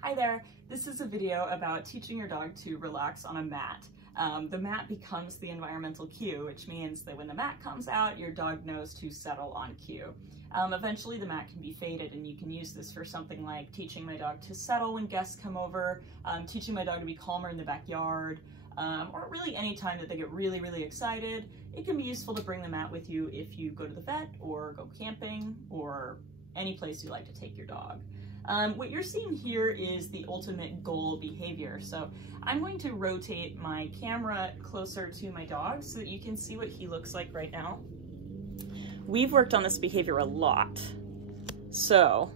Hi there, this is a video about teaching your dog to relax on a mat. The mat becomes the environmental cue, which means that when the mat comes out, your dog knows to settle on cue. Eventually the mat can be faded, and you can use this for something like teaching my dog to settle when guests come over, teaching my dog to be calmer in the backyard, or really any time that they get really excited. It can be useful to bring the mat with you if you go to the vet or go camping or any place you like to take your dog. What you're seeing here is the ultimate goal behavior. So I'm going to rotate my camera closer to my dog so that you can see what he looks like right now. We've worked on this behavior a lot. So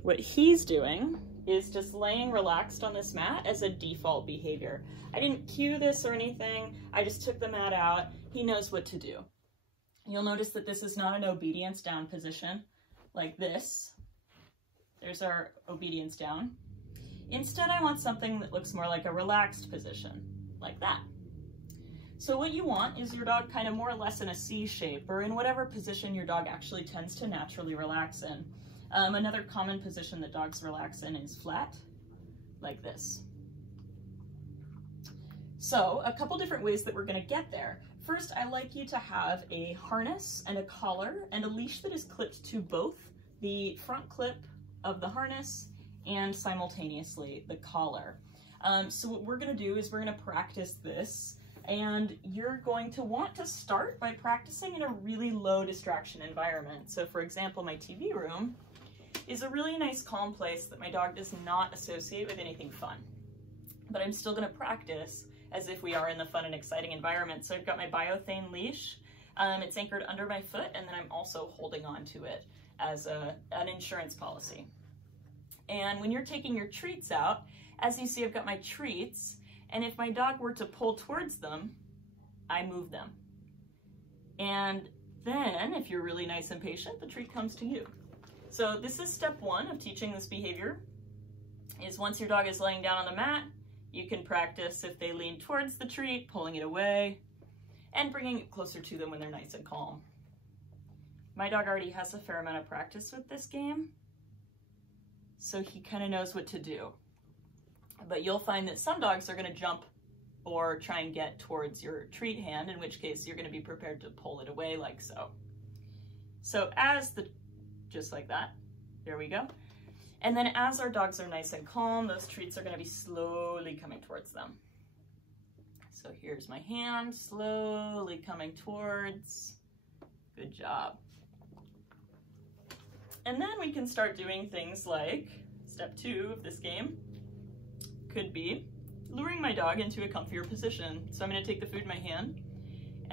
what he's doing is just laying relaxed on this mat as a default behavior. I didn't cue this or anything. I just took the mat out. He knows what to do. You'll notice that this is not an obedience down position like this. There's our obedience down. Instead, I want something that looks more like a relaxed position, like that. So what you want is your dog kind of more or less in a C shape, or in whatever position your dog actually tends to naturally relax in. Another common position that dogs relax in is flat, like this. So a couple different ways that we're gonna get there. First, I like you to have a harness and a collar and a leash that is clipped to both the front clip of the harness and simultaneously the collar. So what we're gonna do is we're gonna practice this, and you're going to want to start by practicing in a really low distraction environment. So for example, my TV room is a really nice calm place that my dog does not associate with anything fun. But I'm still gonna practice as if we are in the fun and exciting environment. So I've got my Biothane leash. It's anchored under my foot, and then I'm also holding on to it as an insurance policy. And when you're taking your treats out, as you see, I've got my treats, and if my dog were to pull towards them, I move them. And then, if you're really nice and patient, the treat comes to you. So this is step one of teaching this behavior, is once your dog is laying down on the mat, you can practice if they lean towards the treat, pulling it away, and bringing it closer to them when they're nice and calm. My dog already has a fair amount of practice with this game, so he kind of knows what to do. But you'll find that some dogs are going to jump or try and get towards your treat hand, in which case you're going to be prepared to pull it away like so. So just like that, there we go. And then as our dogs are nice and calm, those treats are going to be slowly coming towards them. So here's my hand, slowly coming towards. Good job. And then we can start doing things like step two of this game could be luring my dog into a comfier position. So I'm going to take the food in my hand,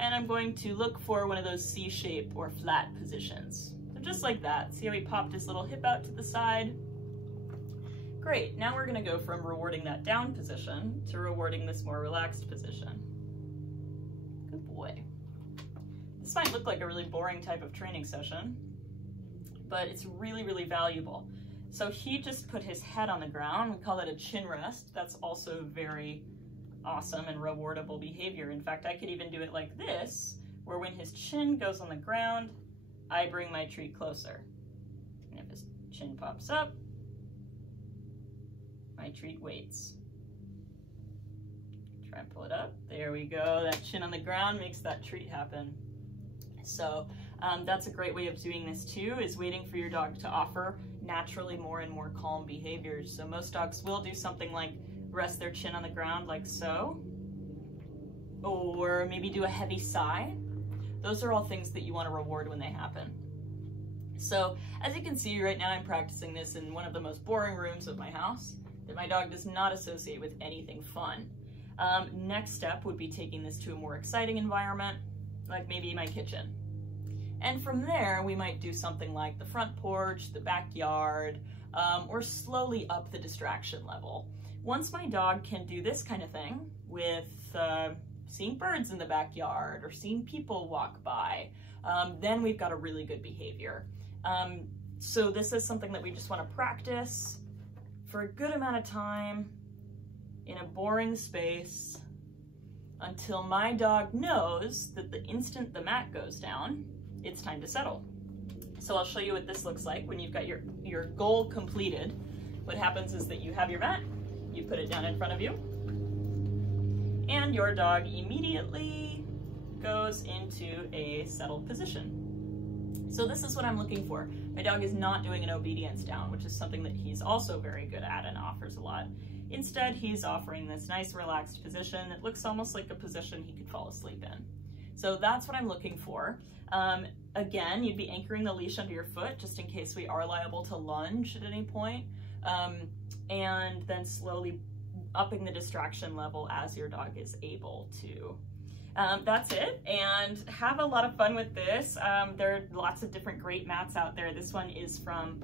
and I'm going to look for one of those C shape or flat positions. So just like that. See how he popped his little hip out to the side? Great. Now we're going to go from rewarding that down position to rewarding this more relaxed position. Good boy. This might look like a really boring type of training session, but it's really valuable. So he just put his head on the ground. We call it a chin rest. That's also very awesome and rewardable behavior. In fact, I could even do it like this, where when his chin goes on the ground, I bring my treat closer. And if his chin pops up, my treat waits. Try and pull it up. There we go. That chin on the ground makes that treat happen. So that's a great way of doing this too, is waiting for your dog to offer naturally more and more calm behaviors. So most dogs will do something like rest their chin on the ground like so, or maybe do a heavy sigh. Those are all things that you want to reward when they happen. So as you can see right now, I'm practicing this in one of the most boring rooms of my house that my dog does not associate with anything fun. Next step would be taking this to a more exciting environment, like maybe my kitchen. And from there, we might do something like the front porch, the backyard, or slowly up the distraction level. Once my dog can do this kind of thing with seeing birds in the backyard or seeing people walk by, then we've got a really good behavior. So this is something that we just want to practice for a good amount of time in a boring space until my dog knows that the instant the mat goes down, it's time to settle. So I'll show you what this looks like when you've got your goal completed. What happens is that you have your mat, you put it down in front of you, and your dog immediately goes into a settled position. So this is what I'm looking for. My dog is not doing an obedience down, which is something that he's also very good at and offers a lot. Instead, he's offering this nice relaxed position that looks almost like a position he could fall asleep in. So that's what I'm looking for. Again, you'd be anchoring the leash under your foot just in case we are liable to lunge at any point, and then slowly upping the distraction level as your dog is able to. That's it, and have a lot of fun with this. There are lots of different great mats out there. This one is from